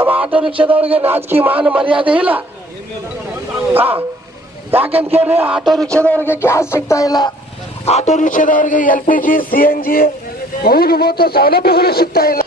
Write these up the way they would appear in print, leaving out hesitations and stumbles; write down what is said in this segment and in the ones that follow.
ನಮ್ಮ ಆಟೋ ರಿಕ್ಷಾದವ್ರಿಗೆ ನಾಚಿಕೆ ಮಾನ ಮರ್ಯಾದೆ ಇಲ್ಲ. ಯಾಕಂತ ಕೇಳ್ರಿ, ಆಟೋ ರಿಕ್ಷಾದವ್ರಿಗೆ ಗ್ಯಾಸ್ ಸಿಗ್ತಾ ಇಲ್ಲ, ಆಟೋ ರಿಕ್ಷಾದವ್ರಿಗೆ LPG CNG ಮೂಲಭೂತ ಸೌಲಭ್ಯಗಳು ಸಿಗ್ತಾ ಇಲ್ಲ.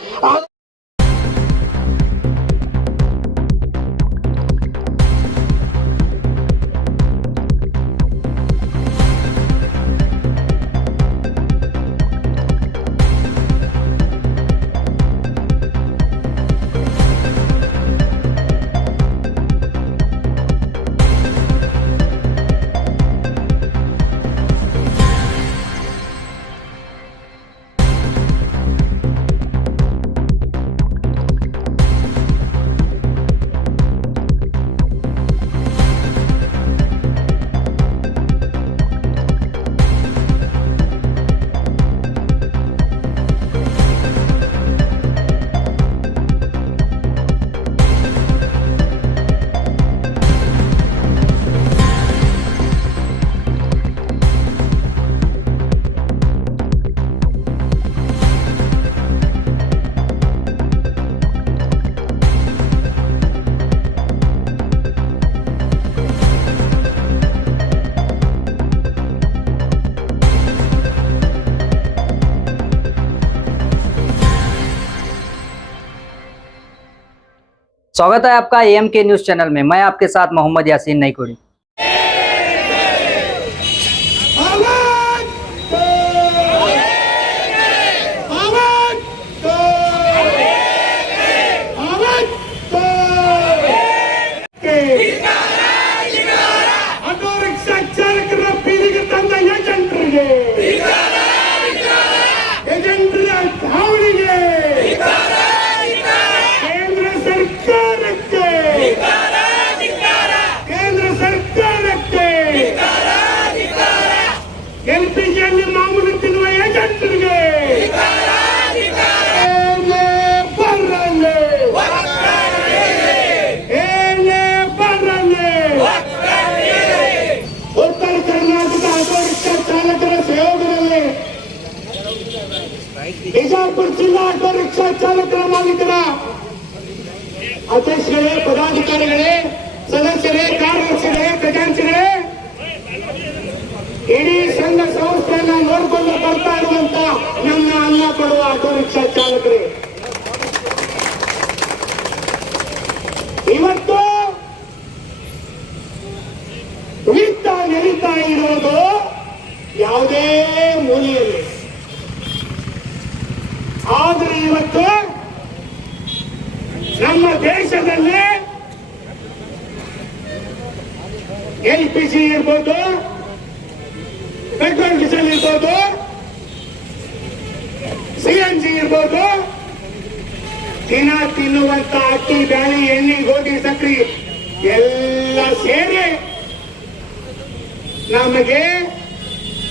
स्वागत है आपका AMK न्यूज चैनल में। मैं आपके साथ मोहम्मद यासीन नईकुड़ी। ಬಿಜಾಪುರ ಜಿಲ್ಲಾ ಆಟೋ ರಿಕ್ಷಾ ಚಾಲಕರ ಮಾಲೀಕರ ಅಧ್ಯಕ್ಷರೇ, ಪದಾಧಿಕಾರಿಗಳೇ, ಸದಸ್ಯರೇ, ಕಾರ್ಯದರ್ಶಿಗಳೇ, ಖಜಾಂಚಿಗಳೇ, ಇಡೀ ಸಂಘ ಸಂಸ್ಥೆಯನ್ನ ನೋಡಿಕೊಂಡು ಬರ್ತಾ ಇರುವಂತ ನನ್ನ ಅನ್ನ ಕೊಡುವ ಆಟೋ ರಿಕ್ಷಾ ಚಾಲಕರೇ, ಇವತ್ತು ನಡೀತಾ ಇರೋದು ಯಾವುದೇ ಮೂಲೆಯಲ್ಲಿ. ಆದ್ರೆ ಇವತ್ತು ನಮ್ಮ ದೇಶದಲ್ಲಿ LPG ಇರ್ಬೋದು, ಪೆಟ್ರೋಲ್ ಡೀಸೆಲ್ ಇರ್ಬೋದು, CNG ಇರ್ಬೋದು, ದಿನ ತಿನ್ನುವಂತ ಅಕ್ಕಿ, ಬ್ಯಾಳಿ, ಎಣ್ಣೆ, ಗೋಧಿ, ಸಕ್ಕರೆ ಎಲ್ಲ ಸೇರಿ ನಮಗೆ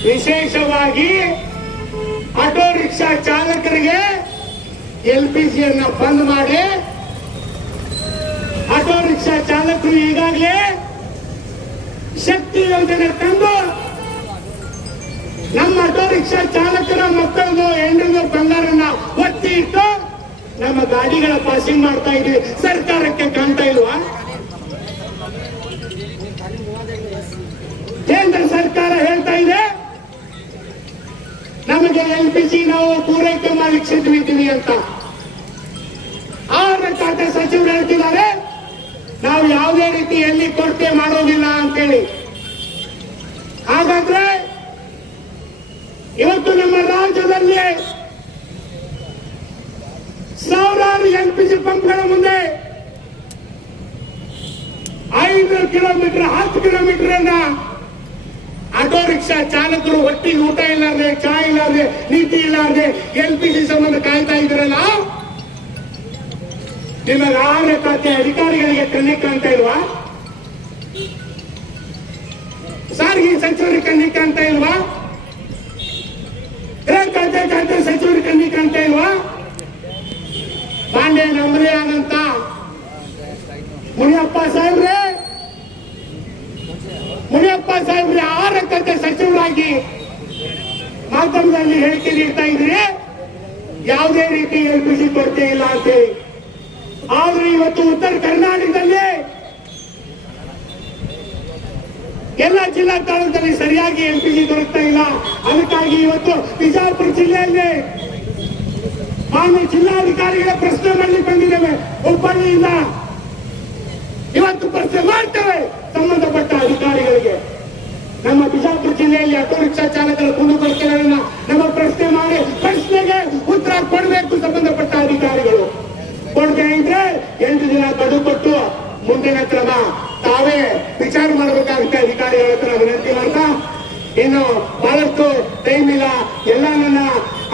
ವಿಶೇಷವಾಗಿ ಆಟೋ ರಿಕ್ಷಾ ಚಾಲಕರಿಗೆ LPGಯನ್ನ ಬಂದ್ ಮಾಡಿ, ಆಟೋ ರಿಕ್ಷಾ ಚಾಲಕರು ಈಗಾಗಲೇ ಶಕ್ತಿ ಯೋಜನೆ ತಂದು ನಮ್ಮ ಆಟೋ ರಿಕ್ಷಾ ಚಾಲಕರ ಮಕ್ಕಳನ್ನು, ಹೆಣ್ಣು, ಬಂಗಾರನ್ನ ಒತ್ತಿ ಇಟ್ಟು ನಮ್ಮ ಗಾಡಿಗಳ ಪಾಸಿಂಗ್ ಮಾಡ್ತಾ ಇದ್ವಿ. ಸರ್ಕಾರಕ್ಕೆ ಕಾಣ್ತಾ ಇಲ್ವಾ? ಕೇಂದ್ರ ಸರ್ಕಾರ ಹೇಳ್ತಾ ಇದೆ ನಮಗೆ LPG ನಾವು ಪೂರೈಕೆ ಮಾಡಲಿಕ್ಕೆ ಸಿದ್ಧವಿದ್ದೀವಿ ಅಂತ. ಆಹಾರ ಖಾತೆ ಸಚಿವರು ಹೇಳ್ತಿದ್ದಾರೆ ನಾವು ಯಾವುದೇ ರೀತಿ ಎಲ್ಲಿ ಕೊರತೆ ಮಾಡೋದಿಲ್ಲ ಅಂತೇಳಿ. ಹಾಗಾದ್ರೆ ಇವತ್ತು ನಮ್ಮ ರಾಜ್ಯದಲ್ಲಿ ಸಾವಿರಾರು LPG ಪಂಪ್ಗಳ ಮುಂದೆ 5 ಕಿಲೋಮೀಟರ್ 10 ಕಿಲೋಮೀಟರ್ ಅನ್ನ ಆಟೋ ರಿಕ್ಷಾ ಚಾಲಕರು ಒಟ್ಟಿಗೆ ಊಟ ಇಲ್ಲಾರ್ದೆ, ಚಾ ಇಲ್ಲಾರ್ದೆ, ನೀತಿ ಇಲ್ಲಾರ್ದೆ LPG ಸಂಬಂಧ ಕಾಯ್ತಾ ಇದ್ರಲ್ಲ, ನಿಮಗೆ ಆಹಾರ ಖಾತೆ ಅಧಿಕಾರಿಗಳಿಗೆ ಕಣ್ಣಿಗೆ ಕಾಣ್ತಾ ಇಲ್ವಾ? ಸಾರಿಗೆ ಸಚಿವರಿಗೆ ಕಣ್ಣಿಗೆ ಕಾಣ್ತಾ ಇಲ್ವಾ? ಗೃಹ ಖಾತೆ ಸಚಿವರಿಗೆ ಕಣ್ಣಿಗೆ ಕಾಣ್ತಾ ಇಲ್ವಾ? ಪಾಂಡೆ ನಂಬರೇ ಆದಂತ ಮುನಿಯಪ್ಪ ಸಾಹೇಬ್ರೆ ಆಹಾರ ಖಾತೆ ಸಚಿವರಾಗಿ ಮಾಧ್ಯಮದಲ್ಲಿ ಹೇಳಿಕೆ ನೀಡ್ತಾ ಇದ್ರೆ ಯಾವುದೇ ರೀತಿ LPG ಕೊರತೆ ಇಲ್ಲ ಅಂತೇಳಿ. ಆದ್ರೆ ಇವತ್ತು ಉತ್ತರ ಕರ್ನಾಟಕದಲ್ಲಿ ಎಲ್ಲ ಜಿಲ್ಲಾ ತಾಲೂಕಲ್ಲಿ ಸರಿಯಾಗಿ LPG ದೊರಕ್ತಾ ಇಲ್ಲ. ಅದಕ್ಕಾಗಿ ಇವತ್ತು ಬಿಜಾಪುರ ಜಿಲ್ಲೆಯಲ್ಲಿ ನಾನು ಜಿಲ್ಲಾಧಿಕಾರಿಗಳ ಪ್ರಶ್ನೆ ಮಾಡಲಿಕ್ಕೆ ಬಂದಿದ್ದೇವೆ. ಹುಬ್ಬಳ್ಳಿಯಿಂದ ಇವತ್ತು ಪ್ರಶ್ನೆ ಮಾಡ್ತೇವೆ ಸಂಬಂಧಪಟ್ಟ ಅಧಿಕಾರಿಗಳಿಗೆ. ನಮ್ಮ ಬಿಜಾಪುರ ಜಿಲ್ಲೆಯಲ್ಲಿ ಆಟೋ ರಿಕ್ಷಾ ಚಾಲಕರ ಕುಂದುಕೊರತೆಗಳನ್ನ ನಮ್ಮ ಪ್ರಶ್ನೆ ಮಾಡಿ ಪ್ರಶ್ನೆಗೆ ಉತ್ತರ ಕೊಡಬೇಕು ಸಂಬಂಧಪಟ್ಟ ಅಧಿಕಾರಿಗಳು. ಕೊಡದೆ ಇದ್ರೆ 8 ದಿನ ಗಡುವು ಕೊಟ್ಟು ಮುಂದಿನ ಕ್ರಮ ತಾವೇ ವಿಚಾರ ಮಾಡಬೇಕಾಗುತ್ತೆ ಅಧಿಕಾರಿಗಳ ಹತ್ರ ವಿನಂತಿ ಮಾಡ್ತಾ. ಇನ್ನು ಬಹಳಷ್ಟು ಟೈಮ್ ಇಲ್ಲ. ಎಲ್ಲ ನನ್ನ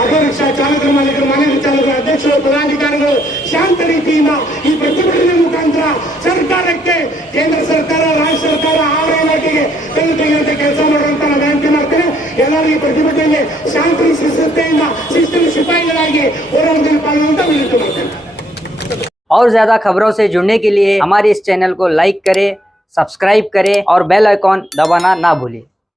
ಆಟೋ ರಿಕ್ಷಾ ಚಾಲಕರ ಮಾಲೀಕರು, ಮಾನವ ಚಾಲಕರು, ಅಧ್ಯಕ್ಷರು, ಪದಾಧಿಕಾರಿಗಳು ಶಾಂತ ರೀತಿಯಿಂದ ಈ ಪ್ರತಿಭಟನೆ ಮುಖಾಂತರ ಸರ್ಕಾರಕ್ಕೆ, ಕೇಂದ್ರ ಸರ್ಕಾರ, ರಾಜ್ಯ ಸರ್ಕಾರ, ಆಹಾರ ಇಲಾಖೆಗೆ ಕಲ್ಲು ತೆಗೆಯುವಂತೆ ಕೆಲಸ ಮಾಡುವಂತ ನಾನು ವಿನಂತಿ ಮಾಡ್ತೇನೆ. ಎಲ್ಲರೂ ಈ ಪ್ರತಿಭಟನೆಗೆ ಶಾಂತಿ ಶಿಸ್ತೆಯಿಂದ ಶಿಸ್ತಿನ ಸಿಪಾಯಿಗಳಾಗಿ ಹೋರಾಟದಲ್ಲಿ ಪಾಲ್ಗೊಳ್ಳುವಂತ ವಿನಂತಿ ಮಾಡ್ತೇನೆ. और ज्यादा खबरों से जुड़ने के लिए हमारे इस चैनल को लाइक करें, सब्सक्राइब करें और बेल आइकॉन दबाना ना भूलें।